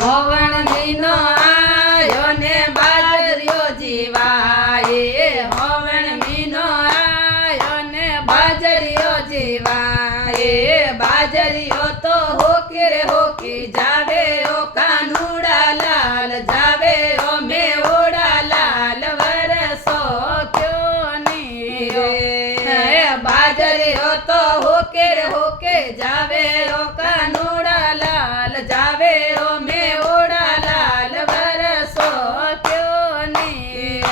હવણ મહિનો આયો ને બાજરીઓ જીવાય હવણ મહિનો આયો ને બાજરીઓ જીવાય બાજરીઓ તો હોકી રે હોકી જાવે ઓ કાનુડા લાલ જાવે ઓ મેહોડા લાલ વરસો ક્યો ની રે બાજરીઓ તો હોકે રે હોકે જાવે ઓ કાનુડા લાલ જાવે ઓ મેહોડા લાલ વરસો ક્યો ની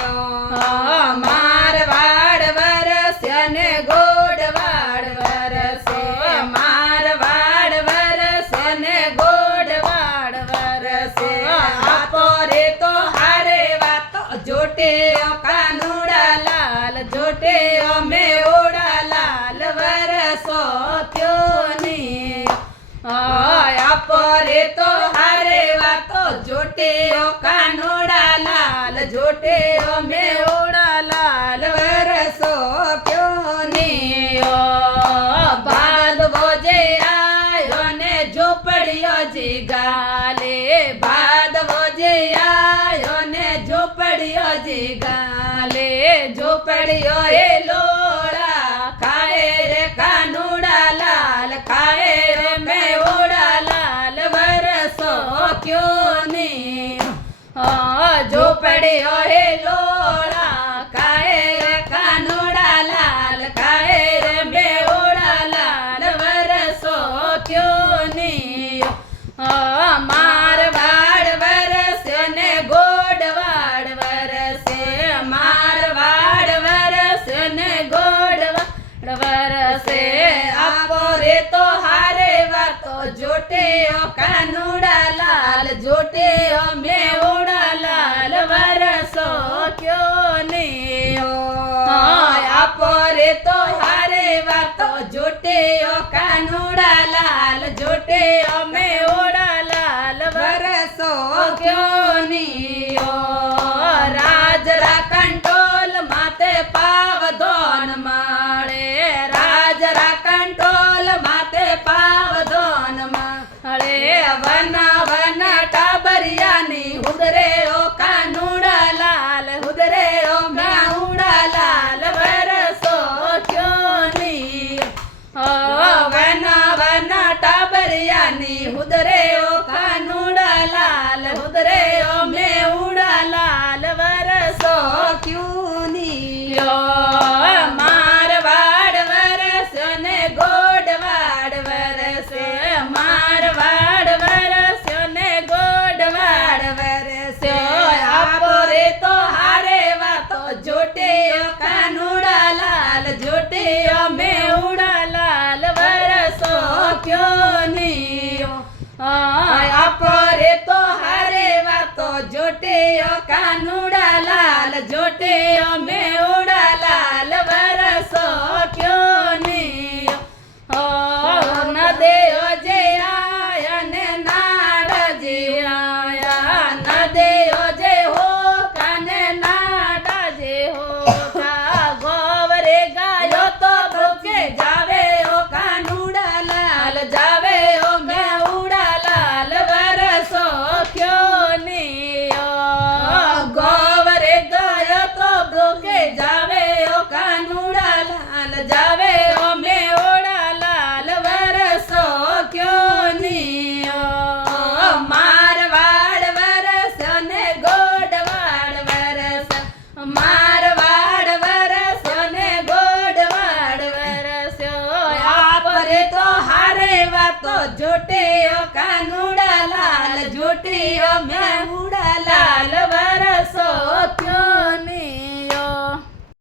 મારવાડ વરસ્ય ને ગોડવાડ વરસે મારવાડ વરસ્ય ને ગોડવાડ વરસે આપો રે તો હારે વાતો જોટે ઓ કાનુડા લાલ જોટે ઓ મેહોડા લાલ વરસો ક્યો ની આપો રે તો હારે વાતો જોટે ઓ કાનુડા લાલ જોટે ઓ મેહોડા લાલ વરસો ક્યો ની ભાદવો જે આયો ને ઝોપડીઓ જી ગાલે ભાદવો જે આયો ને ઝોપડીઓ જી ગાલે ઝોપડીઓ એ લોડા ખાએ રે કાનુડા લાલ ખાએ રે મેહોડા લાલ વરસો ક્યો ની ઝોપડીઓ એ લોડા ખાએ રે કાનુડા લાલ ખાએ રે મેહોડા લાલ વરસો ક્યો ની મારવાડ વરસે ને ગોડવાડ વરસે મારવાડ વરસે ને ગોડવાડ વરસે આપો રે તો હારે વાતો જોટે ઓ કાનુડા લાલ જોટે ઓ મેહોડા લાલ વરસો ક્યો ની આપો રે તો હારે વાતો જોટે ઓ કાનુડા લાલ જોટે ઓ મેહોડા લાલ વરસો ક્યો ની રાજરા કંટોલ માતે પાવધોન માળે રાજરા કંટોલ માતે પાવધોન માળે વન વન ટાબરિયાની હુદરે ઓ કાનુડા લાલ હુદરે ઓ મેહોડા લાલ વરસો ક્યો ની વન વન ટાબરિયાની હુદરે ઓ કાનુડા લાલ હુદરે ઓ મેહોડા લાલ વરસો ક્યો ની મારવાડ વરસે ને ગોડવાડ વરસે મારવાડ વરસે ને ગોડવાડ વરસે આપો રે તો હારે વાતો જોટે ઓ કાનુડા લાલ જોટે ઓ મેહોડા લાલ વરસો ક્યો ની આપો રે તો હારે વાતો જોટે ઓ કાનુડા લાલ જોટે ઓ મેહોડા લાલ વરસો ક્યો ની નદેઓ જે આયા ને નાડ જે આયા નદેઓ જે હો કાને નાડા જે હો ગોવરે ગાયો તો ભૂકે જાવે ઓ કાનુડા લાલ જાવે ઓ મેહોડા લાલ વરસો ક્યો ની ગોવરે ગાયો તો ભૂકે જાવે ઓ કાનુડા લાલ જાવે ઓ મેહોડા લાલ વરસો ક્યો ની મારવાડ વરસ ને ગોડવાડ વરસ મારવાડ વરસ ને ગોડવાડ વરસ આપરે તો હારે વાતો જોટે ઓ કાનુડા લાલ જોટે ઓ